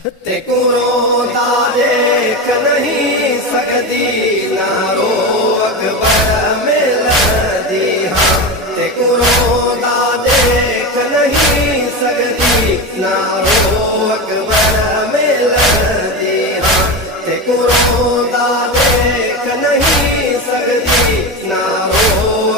तेको रोंदा देख नहीं सकदी नारो अकबर मिलदी हाँ तेको रोंदा देख नहीं सकदी नारो अकबर मिलदी हाँ तेको रोंदा देख नहीं सकदी नारो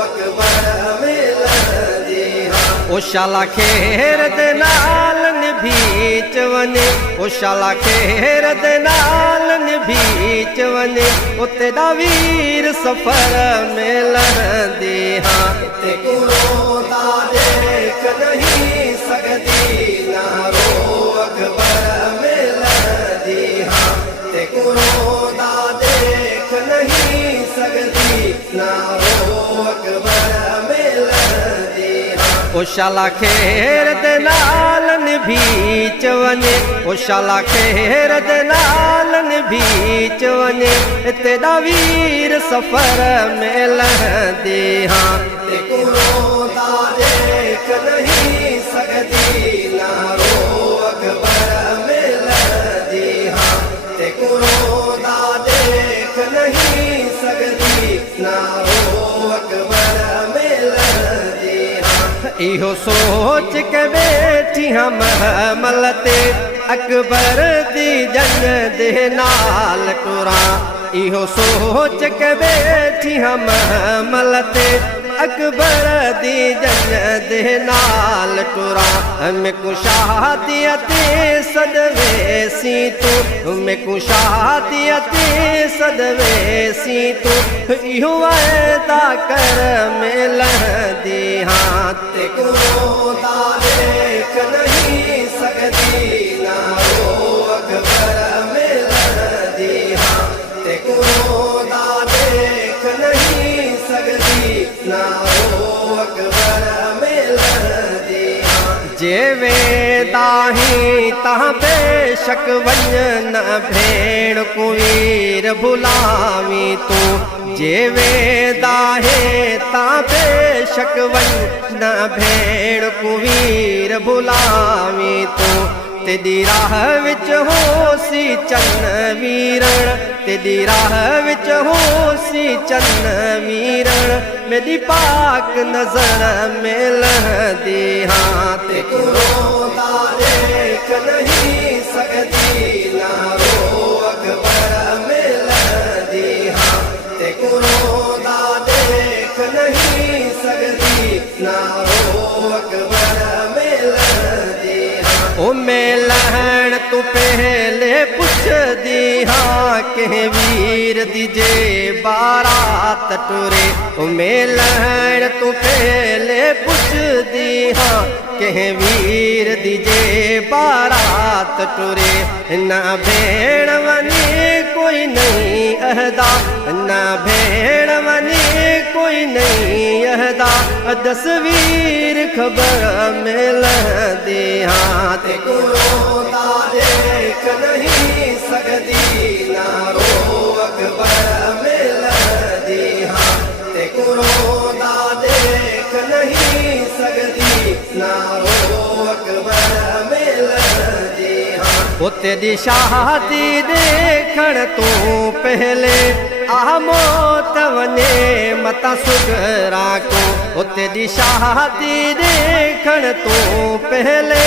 अकबर मिलदी हाँ ओ शाला खेर दे नाल बीच वने ओ शाला खेर दे नाल बीच वने उते दा वीर सफर मिलदी हाँ तेको रोंदा देख नहीं सकदी नारो अकबर मिलदी हाँ तेको रोंदा देख नहीं सकदी नारो अकबर मिलदी हाँ ओ शाला खेर दे नाल बीच वने ओ शाला खेर दे नाल बीच वने तेरा वीर सफर मिलदी हाँ तेको रोंदा देख नहीं सकदी नारो अकबर मिलदी हाँ तेको रोंदा देख नहीं सकदी नारो अकबर मिलदी हाँ इहो सोच के बैठी हम मलते अकबर दी जंग दे नाल टुरा इहो सोच के बैठी हम मलते अकबर दी जंग दे नाल टुरा मैं कुशादियते सदवेसी तू मैं कुशादियते सदवेसी तू इहो वायदा कर मिलदी हाँ तेको रोंदा देख नहीं सकदी नारो अकबर मिलदी हाँ तेको रोंदा देख नहीं सकदी नारो अकबर मिलदी हाँ जे वेदा ही तहां बेशक वञ न भेण कुवीर भुलावी तू जे वेदा है ता बेशक वञ न भेण कुवीर भुलावी तू तेरी राह विच होसी चन्न वीरण तेरी राह विच होसी चन्न वीरण मेरी पाक नजर मिलदी हाँ तेको रोंदा देख नहीं सकदी नारो अकबर मिलदी हाँ तेको रोंदा देख नहीं सकदी नारो अकबर मिलदी ओ मैं लहण तू पहले पुछ दी हाँ के वीर दीजे बारात टुरे ओ मैं लहण तू पहले पुछ दी हाँ के वीर दीजे बारात टुरे न भेण वने कोई नहीं अहदा न भेण वने कोई नहीं अहदा दसवीर खबर मिलदी हाँ तेको रोंदा देख नहीं सकदी नारो अकबर मिलदी हाँ तेको रोंदा देख नहीं सकदी नारो अकबर मिलदी हाँ ओ तेरी शादी देखण तू पहले आमोत वने मता सुगरा को ओ तेरी शादी देखण तू पहले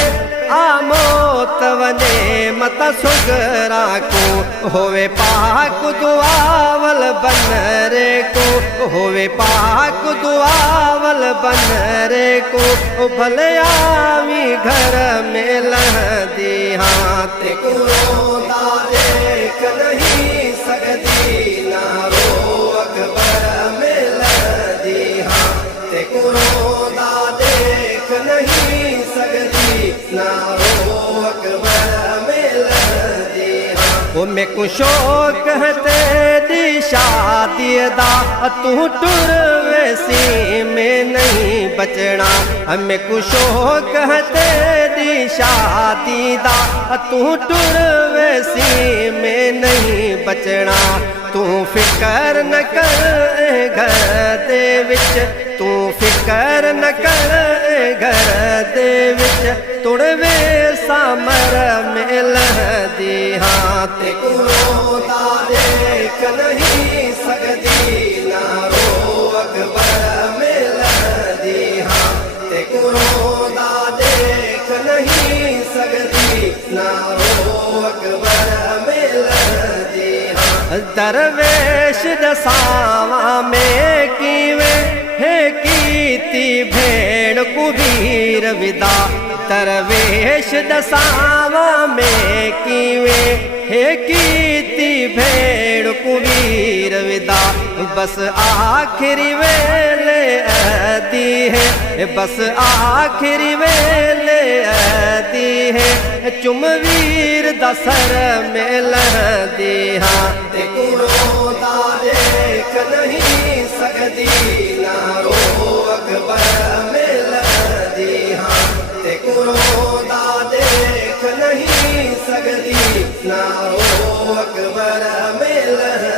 आमोत वने मता सुगरा को होवे पाक दुआवल बनरे को होवे पाक दुआवल बनरे को भले आवी घर मिलदी हाँ तेको रोंदा देख नहीं सकदी नारो अकबर मिलदी हाँ तेको रोंदा देख नहीं सकदी नारो अकबर मिलदी हाँ ओ मैं कुशो कहते दी शादी दा तू टुर वैसी में नहीं बचना हमें कुशो कहते दी शादी दा तू टुर वैसी में नहीं बचना तू फिकर न कर घर दे विच तू फिकर न कर घर दे विच तुड़वे सामर मिल ते कुरोदा देख नहीं सकदी ना रो अकबर मिलदी हाँ ते कुरोदा देख नहीं सकदी ना रो अकबर मिलदी हाँ दरवेश दसावा में कीवे है कीती भेड़ कुबीर विदा दरवेश दसावा में कीवे है कीती भेड़ कुबीर विदा बस आखिरी वेले आती है बस आखिरी वेले आती है चुमवीर दसर में लहदी हाँ ते कुरोदा देख नहीं सकदी ना रो अकबर मिलदी हाँ ते कुरोदा देख नहीं सकदी ना रो अकबर मिलदी